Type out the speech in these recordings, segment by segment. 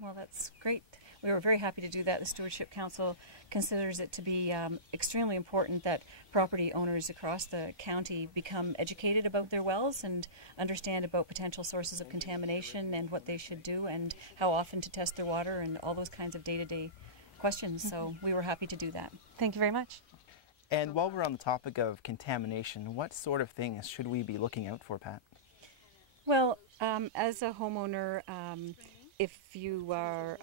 Well, that's great. We were very happy to do that. The Stewardship Council considers it to be extremely important that property owners across the county become educated about their wells and understand about potential sources of contamination and what they should do and how often to test their water and all those kinds of day-to-day questions. So we were happy to do that. Thank you very much. And while we're on the topic of contamination, what sort of things should we be looking out for, Pat? Well, as a homeowner, if you are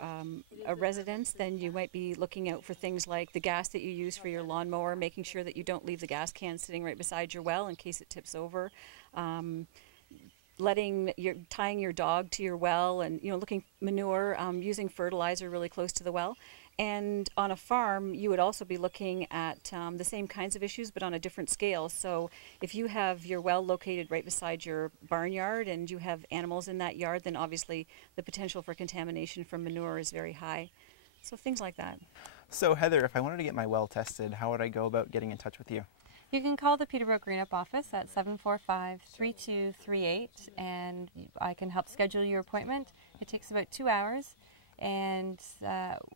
a resident, then you might be looking out for things like the gas that you use for your lawnmower, making sure that you don't leave the gas can sitting right beside your well in case it tips over. Tying your dog to your well, and looking manure, using fertilizer really close to the well. And on a farm, you would also be looking at the same kinds of issues, but on a different scale. So if you have your well located right beside your barnyard and you have animals in that yard, then obviously the potential for contamination from manure is very high. So things like that. So Heather, if I wanted to get my well tested, how would I go about getting in touch with you? You can call the Peterborough Greenup office at 745-3238, and I can help schedule your appointment. It takes about 2 hours. And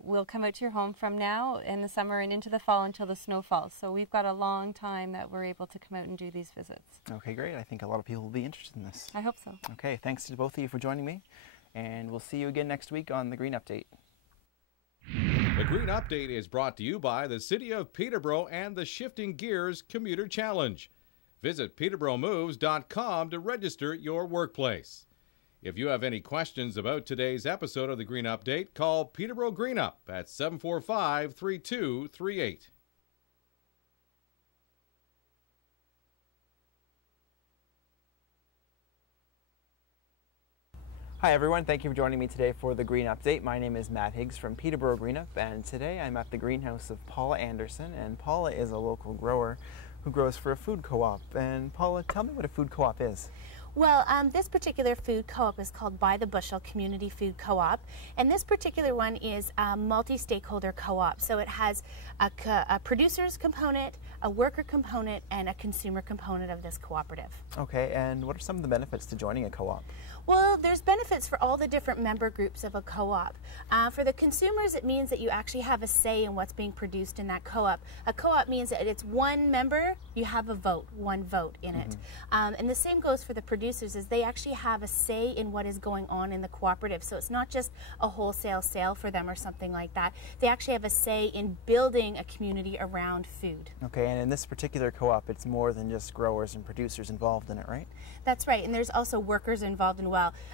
we'll come out to your home from now in the summer and into the fall until the snow falls. So we've got a long time that we're able to come out and do these visits. Okay, great. I think a lot of people will be interested in this. I hope so. Okay, thanks to both of you for joining me. And we'll see you again next week on The Green Update. The Green Update is brought to you by the City of Peterborough and the Shifting Gears Commuter Challenge. Visit peterboromoves.com to register your workplace. If you have any questions about today's episode of the Green Update, call Peterborough Greenup at 745-3238. Hi everyone, thank you for joining me today for the Green Update. My name is Matt Higgs from Peterborough Greenup, and today I'm at the greenhouse of Paula Anderson, and Paula is a local grower who grows for a food co-op. And Paula, tell me what a food co-op is. Well, this particular food co-op is called By the Bushel Community Food Co-op, and this particular one is a multi-stakeholder co-op. So it has a producer's component, a worker component, and a consumer component of this cooperative. Okay, and what are some of the benefits to joining a co-op? Well, there's benefits for all the different member groups of a co-op. For the consumers, it means that you actually have a say in what's being produced in that co-op. A co-op means that it's one member, you have a vote, one vote in it. And the same goes for the producers, is they actually have a say in what is going on in the cooperative. So it's not just a wholesale sale for them or something like that. They actually have a say in building a community around food. Okay, and in this particular co-op, it's more than just growers and producers involved in it, right? That's right, and there's also workers involved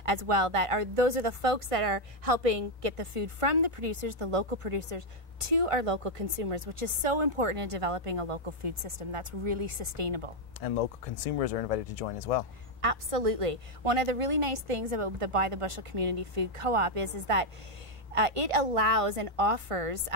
as well. Those are the folks that are helping get the food from the producers, the local producers, to our local consumers, which is so important in developing a local food system that's really sustainable. And local consumers are invited to join as well. Absolutely. One of the really nice things about the By the Bushel Community Food Co-op is that it allows and offers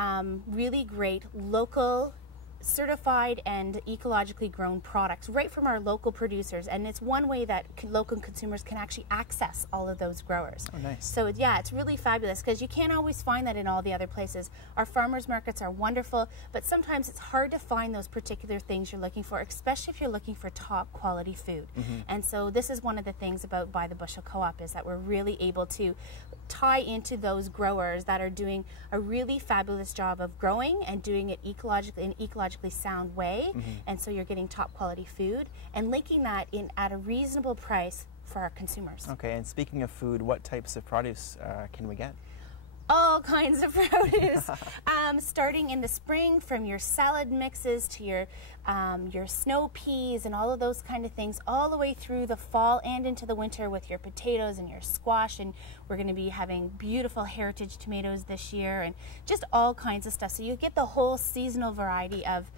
really great local certified and ecologically grown products right from our local producers, and it's one way that local consumers can actually access all of those growers. Oh, nice. So yeah, it's really fabulous because you can't always find that in all the other places. Our farmers markets are wonderful, but sometimes it's hard to find those particular things you're looking for, especially if you're looking for top quality food. And so this is one of the things about By the Bushel Co-op, is that we're really able to tie into those growers that are doing a really fabulous job of growing and doing it ecologically sound way, and so you're getting top quality food and linking that in at a reasonable price for our consumers. Okay, and speaking of food, what types of produce can we get? All kinds of produce, starting in the spring, from your salad mixes to your snow peas and all of those kind of things, all the way through the fall and into the winter with your potatoes and your squash. And we're going to be having beautiful heritage tomatoes this year, and just all kinds of stuff. So you get the whole seasonal variety of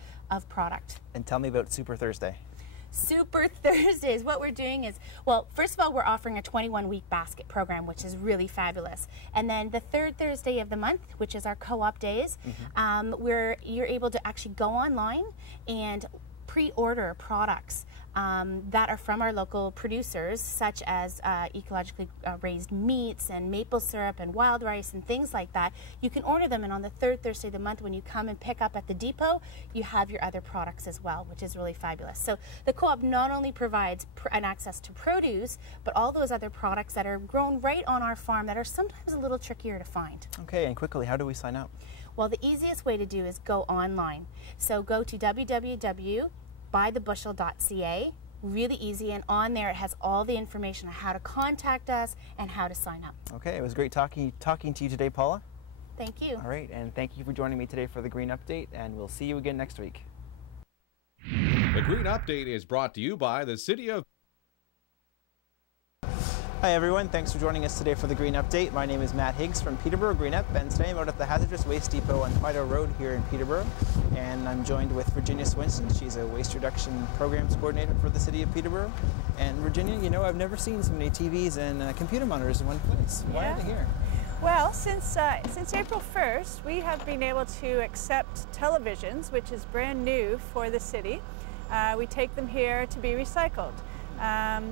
product. And tell me about Super Thursday. Super Thursdays, what we're doing is, well, first of all, we're offering a 21-week basket program, which is really fabulous. And then the third Thursday of the month, which is our co-op days, you're able to actually go online and pre-order products that are from our local producers, such as ecologically raised meats and maple syrup and wild rice and things like that. You can order them, and on the third Thursday of the month when you come and pick up at the depot, you have your other products as well, which is really fabulous. So the co-op not only provides an access to produce, but all those other products that are grown right on our farm that are sometimes a little trickier to find. Okay, and quickly, how do we sign up? Well, the easiest way to do is go online. So go to www.buythebushel.ca. Really easy, and on there it has all the information on how to contact us and how to sign up. Okay, it was great talking to you today, Paula. Thank you. All right, and thank you for joining me today for the Green Update, and we'll see you again next week. The Green Update is brought to you by the City of... Hi everyone, thanks for joining us today for the Green Update. My name is Matt Higgs from Peterborough Green Up, and today I'm out at the Hazardous Waste Depot on Fido Road here in Peterborough, and I'm joined with Virginia Swinson. She's a Waste Reduction Programs Coordinator for the City of Peterborough. And Virginia, you know, I've never seen so many TVs and computer monitors in one place. Why are they here? Well, since April 1st, we have been able to accept televisions, which is brand new for the city. We take them here to be recycled.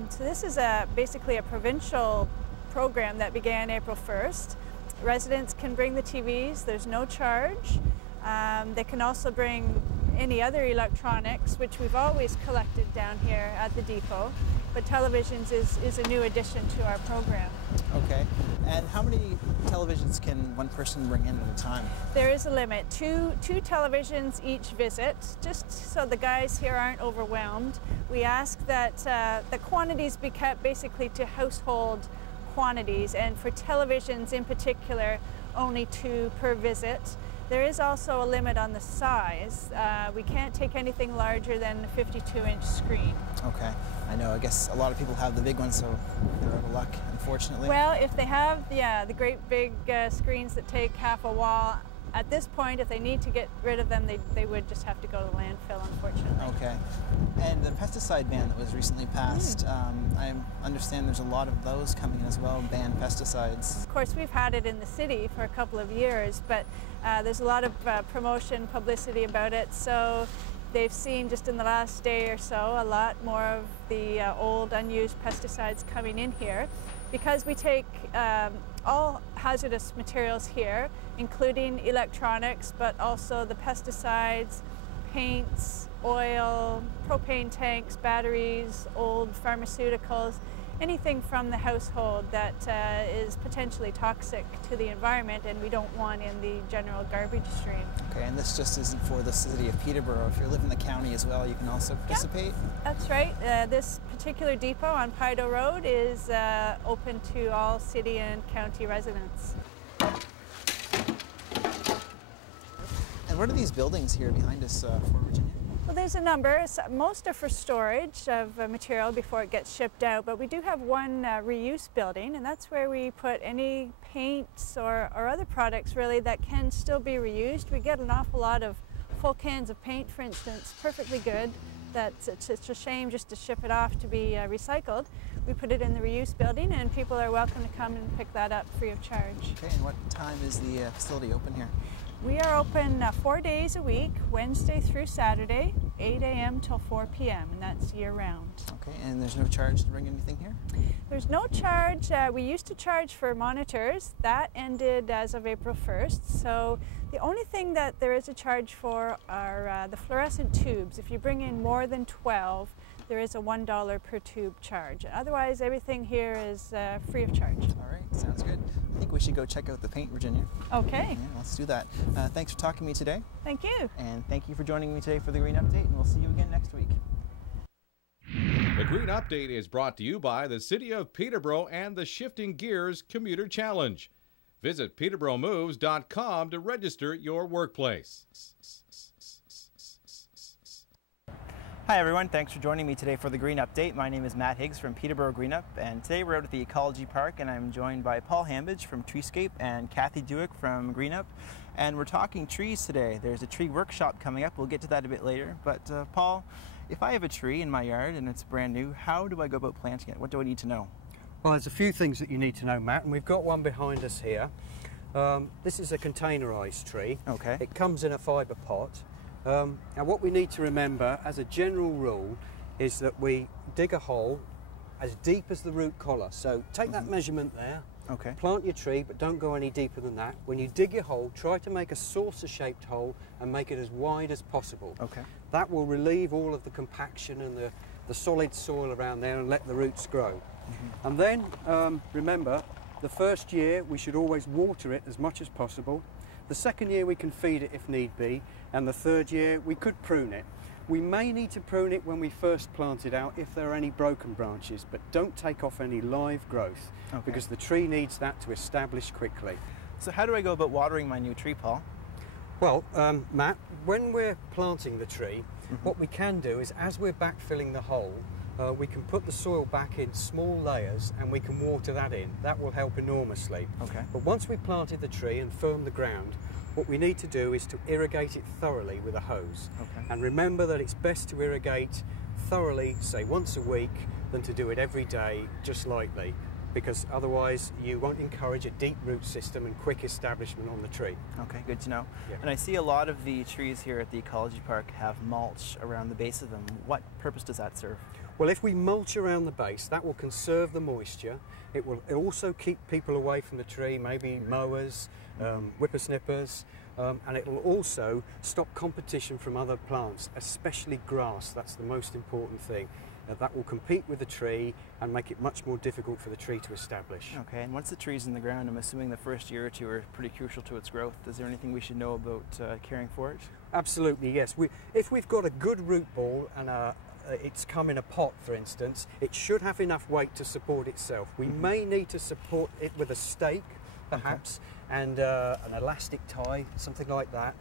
So this is basically a provincial program that began April 1st. Residents can bring the TVs, there's no charge. They can also bring any other electronics, which we've always collected down here at the depot, but televisions is a new addition to our program. Okay, and how many televisions can one person bring in at a time? There is a limit, two televisions each visit, just so the guys here aren't overwhelmed. We ask that the quantities be kept basically to household quantities, and for televisions in particular, only 2 per visit. There is also a limit on the size. We can't take anything larger than a 52-inch screen. Okay, I know, I guess a lot of people have the big ones, so they're out of luck, unfortunately. Well, if they have the great big screens that take half a wall, at this point, if they need to get rid of them, they would just have to go to landfill, unfortunately. Okay. And the pesticide ban that was recently passed, I understand there's a lot of those coming in as well, banned pesticides. Of course, we've had it in the city for a couple of years, but there's a lot of promotion, publicity about it, so they've seen just in the last day or so a lot more of the old unused pesticides coming in here. Because we take all hazardous materials here, including electronics, but also the pesticides, paints, oil, propane tanks, batteries, old pharmaceuticals, anything from the household that is potentially toxic to the environment and we don't want in the general garbage stream. Okay, and this just isn't for the city of Peterborough. If you live in the county as well, you can also participate? Yeah, that's right. This particular depot on Fido Road is open to all city and county residents. And what are these buildings here behind us for, Virginia? Well, there's a number. Most are for storage of material before it gets shipped out, but we do have one reuse building, and that's where we put any paints or other products really that can still be reused. We get an awful lot of full cans of paint, for instance, perfectly good. It's a shame just to ship it off to be recycled. We put it in the reuse building, and people are welcome to come and pick that up free of charge. Okay, and what time is the facility open here? We are open 4 days a week, Wednesday through Saturday, 8 a.m. till 4 p.m., and that's year-round. Okay, and there's no charge to bring anything here? There's no charge. We used to charge for monitors. That ended as of April 1st, so the only thing that there is a charge for are the fluorescent tubes. If you bring in more than 12, there is a $1 per tube charge. Otherwise, everything here is free of charge. All right, sounds good. I think we should go check out the paint, Virginia. Okay. Yeah, let's do that. Thanks for talking to me today. Thank you. And thank you for joining me today for the Green Update, and we'll see you again next week. The Green Update is brought to you by the City of Peterborough and the Shifting Gears Commuter Challenge. Visit peterboromoves.com to register your workplace. Hi everyone, thanks for joining me today for the Green Update. My name is Matt Higgs from Peterborough Green Up, and today we're out at the Ecology Park, and I'm joined by Paul Hambidge from Treescape and Kathy Dewick from Green Up, and we're talking trees today. There's a tree workshop coming up. We'll get to that a bit later, but Paul, if I have a tree in my yard and it's brand new, how do I go about planting it? What do I need to know? Well, there's a few things that you need to know, Matt, and we've got one behind us here. This is a containerised tree. Okay. It comes in a fibre pot. Now what we need to remember as a general rule is that we dig a hole as deep as the root collar. So take that measurement there, Okay. plant your tree, but don't go any deeper than that. When you dig your hole, try to make a saucer-shaped hole and make it as wide as possible. Okay. That will relieve all of the compaction and the solid soil around there and let the roots grow. And then, remember, the first year we should always water it as much as possible. The second year we can feed it if need be, and the third year we could prune it. We may need to prune it when we first plant it out if there are any broken branches, but don't take off any live growth because the tree needs that to establish quickly. So how do I go about watering my new tree, Paul? Well, Matt, when we're planting the tree, what we can do is as we're backfilling the hole, we can put the soil back in small layers and we can water that in. That will help enormously. Okay. But once we've planted the tree and firmed the ground, what we need to do is to irrigate it thoroughly with a hose. Okay. And remember that it's best to irrigate thoroughly, say once a week, than to do it every day just lightly, because otherwise you won't encourage a deep root system and quick establishment on the tree. Okay, good to know. Yeah. And I see a lot of the trees here at the Ecology Park have mulch around the base of them. What purpose does that serve? Well, if we mulch around the base, that will conserve the moisture. It will also keep people away from the tree, maybe mowers, whippersnippers, and it will also stop competition from other plants, especially grass. That's the most important thing. That will compete with the tree and make it much more difficult for the tree to establish. Okay, and once the tree's in the ground, I'm assuming the first year or two are pretty crucial to its growth. Is there anything we should know about caring for it? Absolutely, yes. If we've got a good root ball and it's come in a pot, for instance, it should have enough weight to support itself. We may need to support it with a stake, perhaps, and an elastic tie, something like that,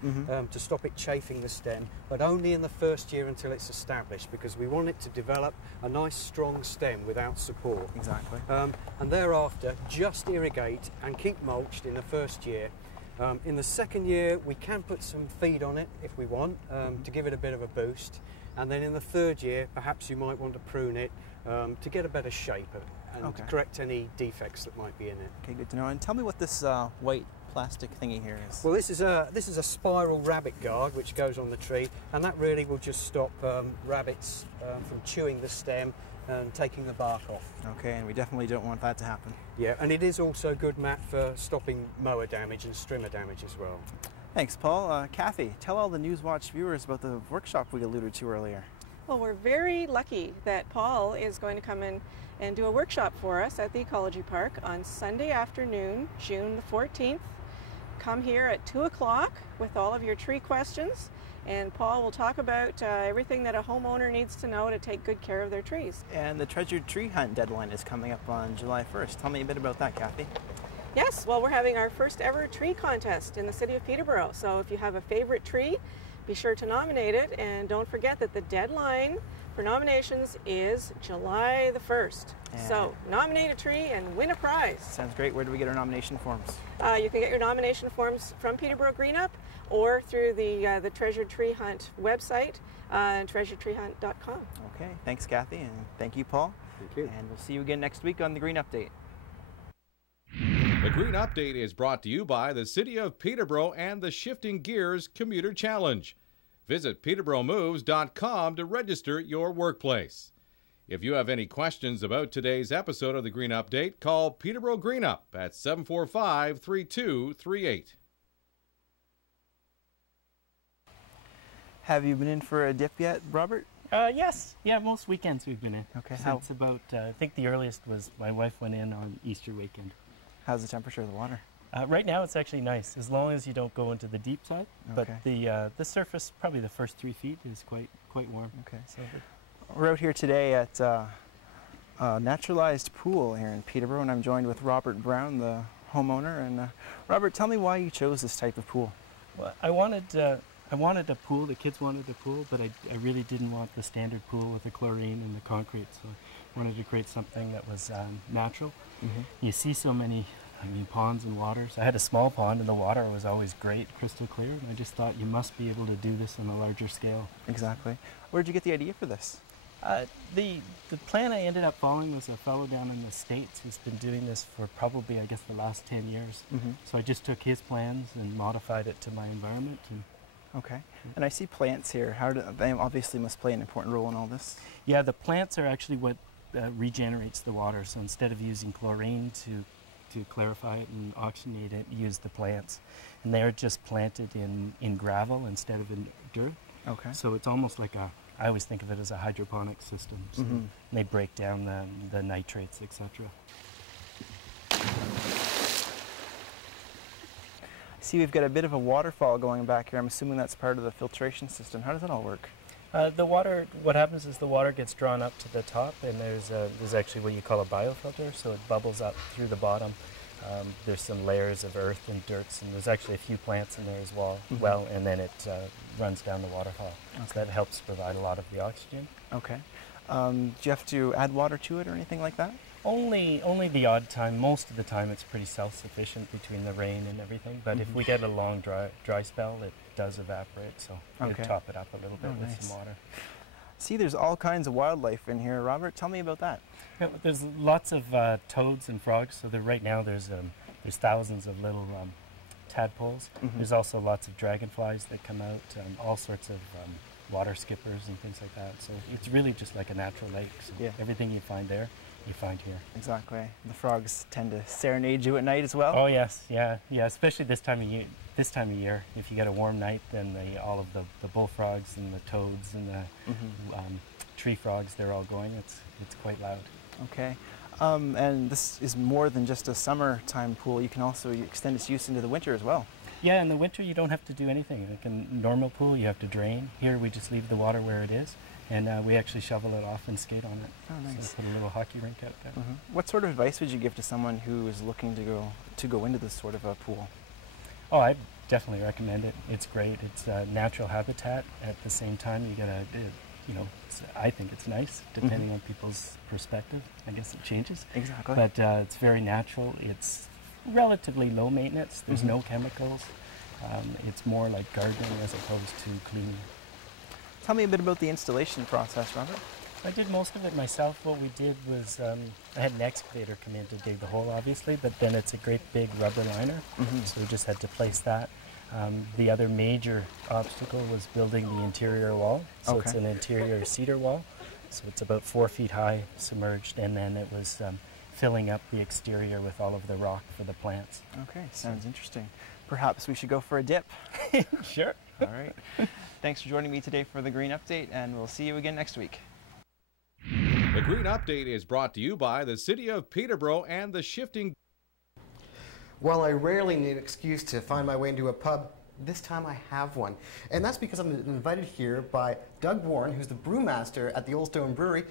to stop it chafing the stem, but only in the first year until it's established, because we want it to develop a nice strong stem without support. Exactly. And thereafter, just irrigate and keep mulched in the first year. In the second year, we can put some feed on it if we want, to give it a bit of a boost. And then in the third year, perhaps you might want to prune it to get a better shape and to correct any defects that might be in it. Okay, good to know. And tell me what this white plastic thingy here is. Well, this is a spiral rabbit guard which goes on the tree, and that really will just stop rabbits from chewing the stem and taking the bark off. Okay, and we definitely don't want that to happen. Yeah, and it is also good, Matt, for stopping mower damage and strimmer damage as well. Thanks, Paul. Kathy, tell all the Newswatch viewers about the workshop we alluded to earlier. Well, we're very lucky that Paul is going to come in and do a workshop for us at the Ecology Park on Sunday afternoon, June the 14th. Come here at 2 o'clock with all of your tree questions, and Paul will talk about everything that a homeowner needs to know to take good care of their trees. And the Treasured Tree Hunt deadline is coming up on July 1st. Tell me a bit about that, Kathy. Yes, well, we're having our first ever tree contest in the city of Peterborough. So if you have a favorite tree, be sure to nominate it, and don't forget that the deadline for nominations is July the 1st. So nominate a tree and win a prize. Sounds great. Where do we get our nomination forms? You can get your nomination forms from Peterborough Greenup or through the Treasured Tree Hunt website, treasuredtreehunt.com. Okay, thanks, Kathy, and thank you, Paul. Thank you. And we'll see you again next week on The Green Update. The Green Update is brought to you by the City of Peterborough and the Shifting Gears Commuter Challenge. Visit peterboromoves.com to register your workplace. If you have any questions about today's episode of the Green Update, call Peterborough Greenup at 745-3238. Have you been in for a dip yet, Robert? Yes. Yeah, most weekends we've been in. Okay. Since about, I think the earliest was my wife went in on Easter weekend. How's the temperature of the water? Right now it's actually nice, as long as you don't go into the deep side. But Okay. the surface, probably the first 3 feet, is quite warm. Okay. So We're out here today at a naturalized pool here in Peterborough, and I'm joined with Robert Brown, the homeowner. And Robert, tell me why you chose this type of pool. well, I wanted a pool. The kids wanted a pool, but I really didn't want the standard pool with the chlorine and the concrete. So I wanted to create something that was natural. You see so many, ponds and waters. I had a small pond, and the water was always great, crystal clear. And I just thought you must be able to do this on a larger scale. Exactly. Where did you get the idea for this? The plan I ended up following was a fellow down in the States who's been doing this for probably, I guess, the last 10 years. So I just took his plans and modified it to my environment. And Okay. And I see plants here. How do they obviously must play an important role in all this? Yeah, the plants are actually what regenerates the water. So instead of using chlorine to clarify it and oxygenate it, use the plants. And they're just planted in gravel instead of in dirt. Okay. So it's almost like I always think of it as a hydroponic system. So they break down the nitrates, etc. See, we've got a bit of a waterfall going back here. I'm assuming that's part of the filtration system. How does that all work? The water, what happens is the water gets drawn up to the top, and there's actually what you call a biofilter, so it bubbles up through the bottom. There's some layers of earth and dirts, and there's actually a few plants in there as well, and then it runs down the waterfall. Okay. So that helps provide a lot of the oxygen. Okay. Do you have to add water to it or anything like that? Only the odd time. Most of the time it's pretty self-sufficient between the rain and everything, but if we get a long dry spell, it does evaporate, so we top it up a little bit with some water. See, there's all kinds of wildlife in here. Robert, tell me about that. Yeah, there's lots of toads and frogs, so right now there's thousands of little tadpoles. There's also lots of dragonflies that come out, all sorts of water skippers and things like that. So it's really just like a natural lake. So everything you find there, you find here. Exactly. The frogs tend to serenade you at night as well. Oh yes, yeah, especially this time of year. If you get a warm night, then all of the bullfrogs and the toads and the tree frogs, they're all going. It's quite loud. Okay. And this is more than just a summertime pool. You can also extend its use into the winter as well. Yeah, in the winter you don't have to do anything. Like a normal pool, you have to drain. Here we just leave the water where it is, and we actually shovel it off and skate on it. Oh, nice. So put a little hockey rink out there. What sort of advice would you give to someone who is looking to go into this sort of a pool? Oh, I definitely recommend it. It's great. It's a natural habitat. At the same time, you gotta, I think it's nice, depending on people's perspective. I guess it changes. Exactly. But it's very natural. It's relatively low maintenance. There's no chemicals. It's more like gardening as opposed to cleaning. Tell me a bit about the installation process, Robert. I did most of it myself. What we did was I had an excavator come in to dig the hole, obviously, but then it's a great big rubber liner, so we just had to place that. The other major obstacle was building the interior wall. So it's an interior cedar wall, so it's about 4 feet high, submerged, and then it was filling up the exterior with all of the rock for the plants. Okay, sounds interesting. Perhaps we should go for a dip. Sure. All right. Thanks for joining me today for the Green Update, and we'll see you again next week. The Green Update is brought to you by the City of Peterborough and the Shifting. Well, I rarely need an excuse to find my way into a pub. This time I have one. And that's because I'm invited here by Doug Warren, who's the brewmaster at the Old Stone Brewery.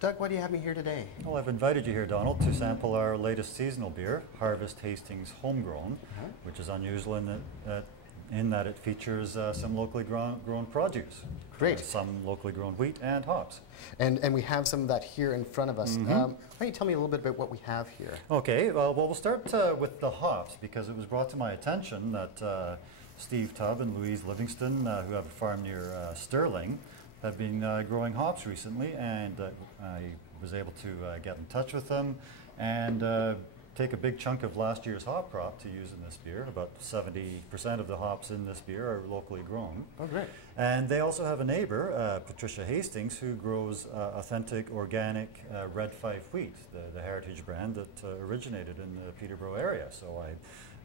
Doug, why do you have me here today? Well, I've invited you here, Donald, to sample our latest seasonal beer, Harvest Hastings Homegrown, which is unusual in that it features some locally grown produce. Great. Some locally grown wheat and hops. And we have some of that here in front of us. Why don't you tell me a little bit about what we have here? Okay, well, we'll start with the hops, because it was brought to my attention that Steve Tubb and Louise Livingston, who have a farm near Stirling, have been growing hops recently, and I was able to get in touch with them and take a big chunk of last year's hop crop to use in this beer. About 70% of the hops in this beer are locally grown. Oh, great. And they also have a neighbor, Patricia Hastings, who grows authentic, organic Red Fife wheat, the heritage brand that originated in the Peterborough area. So I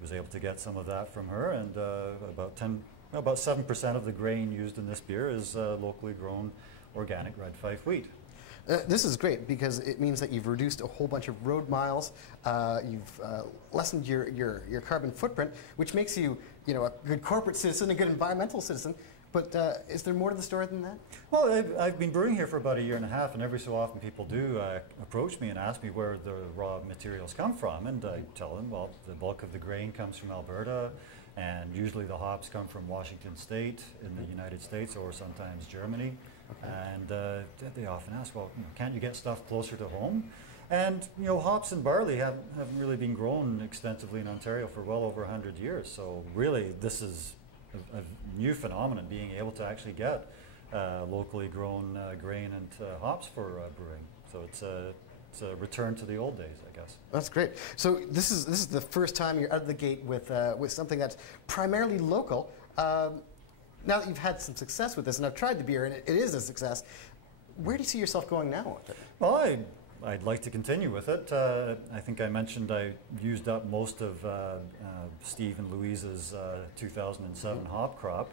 was able to get some of that from her, and about 7% of the grain used in this beer is locally grown organic Red Fife wheat. This is great because it means that you've reduced a whole bunch of road miles, you've lessened your carbon footprint, which makes you, a good corporate citizen, a good environmental citizen. But is there more to the story than that? Well, I've been brewing here for about 1.5 years, and every so often people do approach me and ask me where the raw materials come from, and I tell them, well, the bulk of the grain comes from Alberta, and usually the hops come from Washington State in the United States, or sometimes Germany. And they often ask, well, can't you get stuff closer to home? And hops and barley haven't really been grown extensively in Ontario for well over 100 years. So really, this is a new phenomenon, being able to actually get locally grown grain and hops for brewing. So it's a return to the old days, I guess. That's great. So this is the first time you're out of the gate with something that's primarily local. now that you've had some success with this, and I've tried the beer, and it is a success, where do you see yourself going now with it? Well, I'd like to continue with it. I think I mentioned I used up most of Steve and Louise's 2007 hop crop.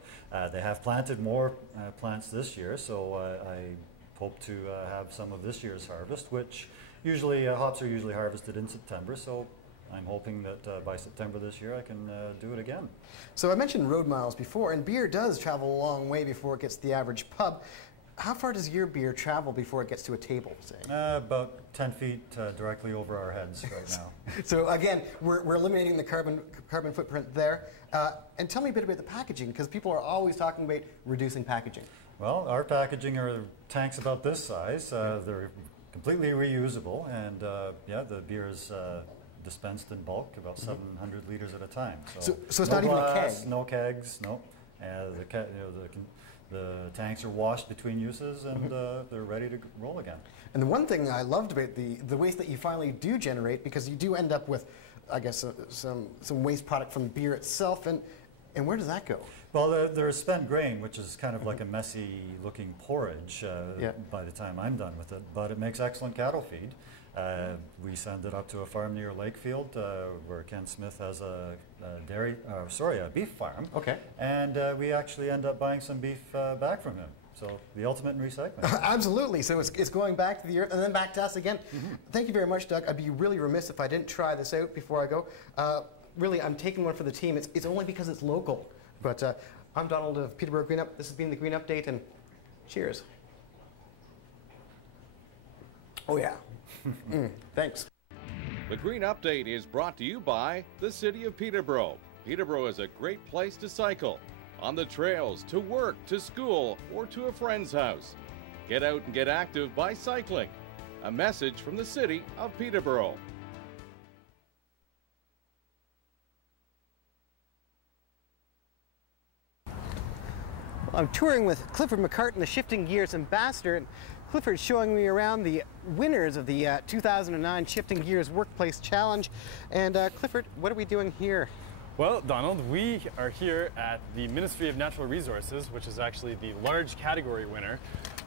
They have planted more plants this year, so I hope to have some of this year's harvest, which usually hops are usually harvested in September, so I'm hoping that by September this year I can do it again. So I mentioned road miles before, and beer does travel a long way before it gets to the average pub. How far does your beer travel before it gets to a table, say? About 10 feet directly over our heads right now. So again, we're eliminating the carbon footprint there. And tell me a bit about the packaging, because people are always talking about reducing packaging. Well, our packaging are tanks about this size. They're completely reusable, and yeah, the beer is dispensed in bulk, about 700 liters at a time. So it's no not glass, even a keg? No kegs, no. The tanks are washed between uses, and they're ready to roll again. And the one thing I loved about the waste that you finally do generate, because you do end up with, I guess, some waste product from the beer itself, and where does that go? Well, there's spent grain, which is kind of like a messy-looking porridge by the time I'm done with it, but it makes excellent cattle feed. We send it up to a farm near Lakefield, where Ken Smith has a beef farm. Okay. And we actually end up buying some beef back from him. So the ultimate in recycling. Absolutely. So it's going back to the earth and then back to us again. Thank you very much, Doug. I'd be really remiss if I didn't try this out before I go. Really, I'm taking one for the team. It's only because it's local. But I'm Donald of Peterborough Green Up. This has been the Green Update, and cheers. Oh yeah. Thanks. The Green Update is brought to you by the City of Peterborough. Peterborough is a great place to cycle. On the trails, to work, to school, or to a friend's house. Get out and get active by cycling. A message from the City of Peterborough. I'm touring with Clifford McCartan, the Shifting Gears ambassador, and Clifford's showing me around the winners of the 2009 Shifting Gears Workplace Challenge. And Clifford, what are we doing here? Well, Donald, we are here at the Ministry of Natural Resources, which is actually the large category winner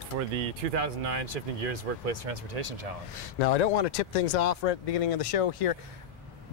for the 2009 Shifting Gears Workplace Transportation Challenge. Now, I don't want to tip things off right at the beginning of the show here,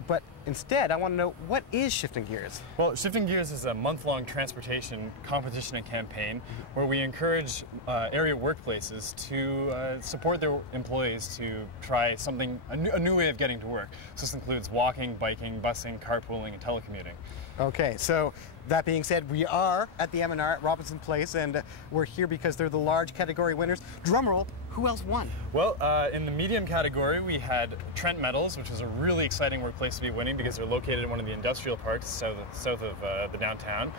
but instead, I want to know, what is Shifting Gears? Well, Shifting Gears is a month-long transportation competition and campaign where we encourage area workplaces to support their employees to try something, a new way of getting to work. So this includes walking, biking, busing, carpooling, and telecommuting. Okay, so that being said, we are at the M&R at Robinson Place, and we're here because they're the large category winners. Drumroll, who else won? Well, in the medium category, we had Trent Metals, which is a really exciting workplace to be winning because they're located in one of the industrial parks south of the downtown.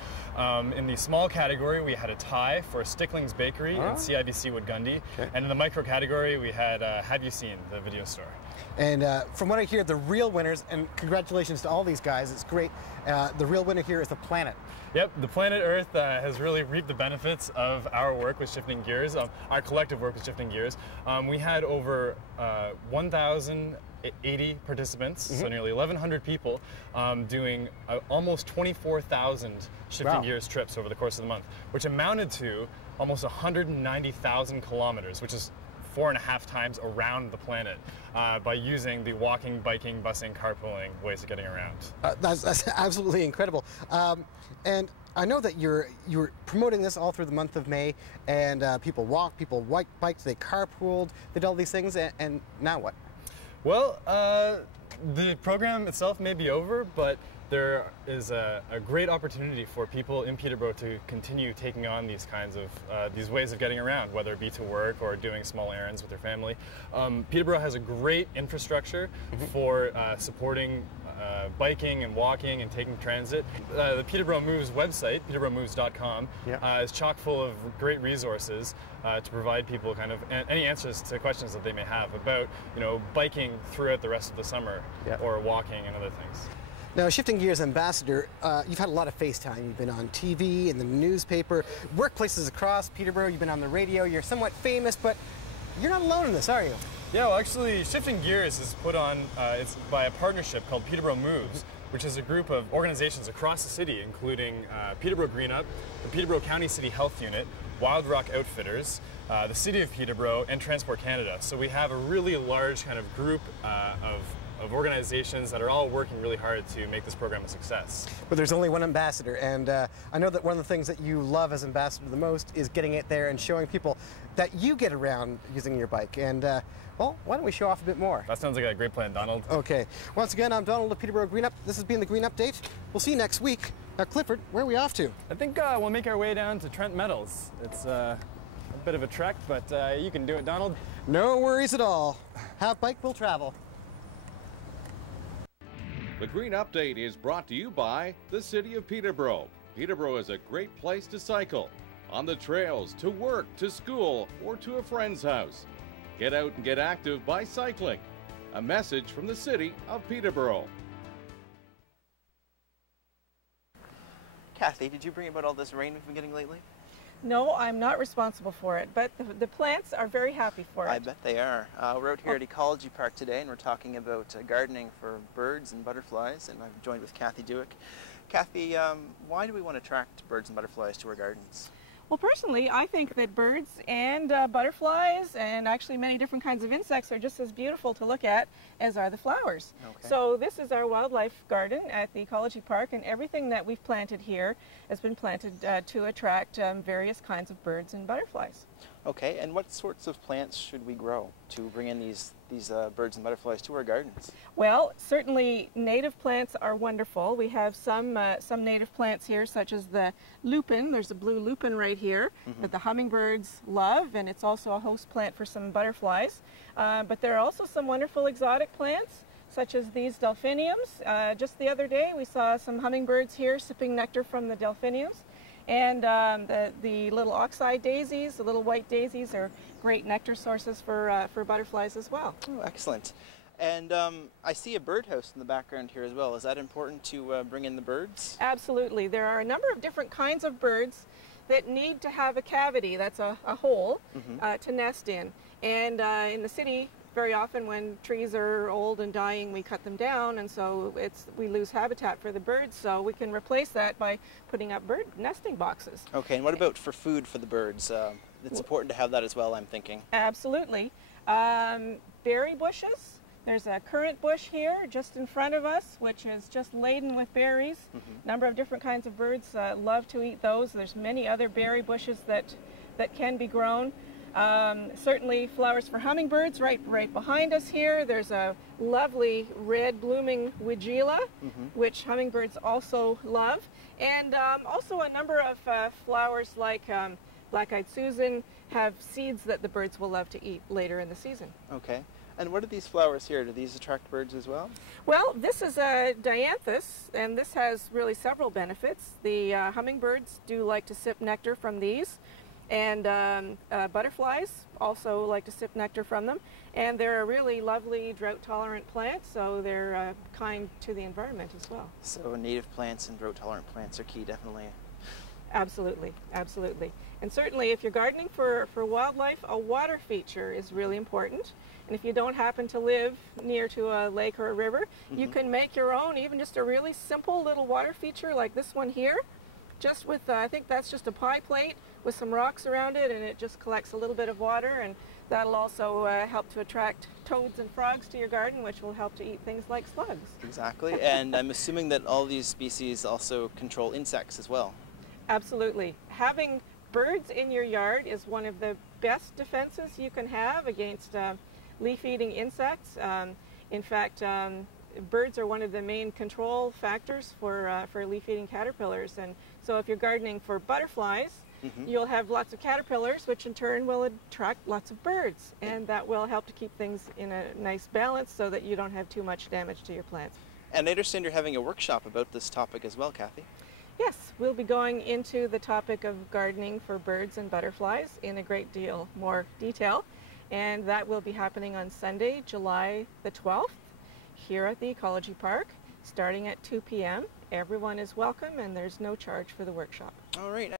In the small category, we had a tie for Stickling's Bakery in CIBC Woodgundy. Okay. And in the micro category, we had Have You Seen, the video store. And from what I hear, the real winners, and congratulations to all these guys, it's great, the real winner here is the planet. Yep, the planet Earth has really reaped the benefits of our work with Shifting Gears, our collective work with Shifting Gears. We had over 1,080 participants, so nearly 1,100 people, doing almost 24,000 Shifting Gears trips over the course of the month, which amounted to almost 190,000 kilometers, which is 4.5 times around the planet by using the walking, biking, busing, carpooling ways of getting around. That's absolutely incredible. And I know that you're promoting this all through the month of May, and people walk, people biked, they carpooled, they did all these things, and now what? Well, the program itself may be over, but there is a great opportunity for people in Peterborough to continue taking on these kinds of these ways of getting around, whether it be to work or doing small errands with their family. Peterborough has a great infrastructure for supporting biking and walking and taking transit. The Peterborough Moves website, peterboroughmoves.com, is chock full of great resources to provide people kind of any answers to questions that they may have about, biking throughout the rest of the summer or walking and other things. Now, Shifting Gears ambassador, you've had a lot of face time. You've been on TV, in the newspaper, workplaces across Peterborough, you've been on the radio, you're somewhat famous, but you're not alone in this, are you? Yeah, well, actually, Shifting Gears is put on, it's by a partnership called Peterborough Moves, which is a group of organizations across the city, including Peterborough Green Up, the Peterborough County City Health Unit, Wild Rock Outfitters, the City of Peterborough, and Transport Canada. So we have a really large kind of group of organizations that are all working really hard to make this program a success. But there's only one ambassador, and I know that one of the things that you love as ambassador the most is getting it there and showing people that you get around using your bike. And well, why don't we show off a bit more? That sounds like a great plan, Donald. Okay. Once again, I'm Donald of Peterborough Green Up. This has been the Green Update. We'll see you next week. Now, Clifford, where are we off to? I think we'll make our way down to Trent Metals. It's a bit of a trek, but you can do it, Donald. No worries at all. Have bike, will travel. The Green Update is brought to you by the City of Peterborough. Peterborough is a great place to cycle, on the trails, to work, to school, or to a friend's house. Get out and get active by cycling. A message from the City of Peterborough. Kathy, did you bring about all this rain we've been getting lately? No, I'm not responsible for it, but the plants are very happy for it. I bet they are. We're out here at Ecology Park today, and we're talking about gardening for birds and butterflies, and I'm joined with Kathy Dewick. Kathy, why do we want to attract birds and butterflies to our gardens? Well, personally, I think that birds and butterflies and actually many different kinds of insects are just as beautiful to look at as are the flowers. Okay. So this is our wildlife garden at the Ecology Park, and everything that we've planted here has been planted to attract various kinds of birds and butterflies. Okay, and what sorts of plants should we grow to bring in these birds and butterflies to our gardens? Well, certainly native plants are wonderful. We have some native plants here, such as the lupin. There's a blue lupin right here that the hummingbirds love, and it's also a host plant for some butterflies. But there are also some wonderful exotic plants, such as these delphiniums. Just the other day, we saw some hummingbirds here sipping nectar from the delphiniums. And the little oxeye daisies, the little white daisies, are great nectar sources for butterflies as well. Oh, excellent. And I see a birdhouse in the background here as well. Is that important to bring in the birds? Absolutely. There are a number of different kinds of birds that need to have a cavity, that's a hole, to nest in. And in the city, very often when trees are old and dying, we cut them down, and so we lose habitat for the birds, so we can replace that by putting up bird nesting boxes. Okay, and what about for food for the birds? It's important to have that as well, I'm thinking. Absolutely. Berry bushes. There's a currant bush here just in front of us, which is just laden with berries. A number of different kinds of birds love to eat those. There's many other berry bushes that can be grown. Certainly flowers for hummingbirds right behind us here. There's a lovely red blooming weigela, which hummingbirds also love. And also a number of flowers like black-eyed Susan have seeds that the birds will love to eat later in the season. Okay. And what are these flowers here? Do these attract birds as well? Well, this is a dianthus, and this has really several benefits. The hummingbirds do like to sip nectar from these. And butterflies also like to sip nectar from them. And they're a really lovely drought-tolerant plant, so they're kind to the environment as well. So native plants and drought-tolerant plants are key, definitely. Absolutely, absolutely. And certainly if you're gardening for wildlife, a water feature is really important. And if you don't happen to live near to a lake or a river, you can make your own, even just a really simple little water feature like this one here. Just with, I think that's just a pie plate with some rocks around it, and it just collects a little bit of water, and that'll also help to attract toads and frogs to your garden, which will help to eat things like slugs. Exactly, and I'm assuming that all these species also control insects as well. Absolutely. Having birds in your yard is one of the best defenses you can have against leaf-eating insects. In fact, birds are one of the main control factors for leaf-eating caterpillars, and so if you're gardening for butterflies, you'll have lots of caterpillars, which in turn will attract lots of birds, and that will help to keep things in a nice balance so that you don't have too much damage to your plants. And I understand you're having a workshop about this topic as well, Kathy. Yes, we'll be going into the topic of gardening for birds and butterflies in a great deal more detail, and that will be happening on Sunday, July the 12th, here at the Ecology Park, starting at 2 p.m. Everyone is welcome, and there's no charge for the workshop. All right.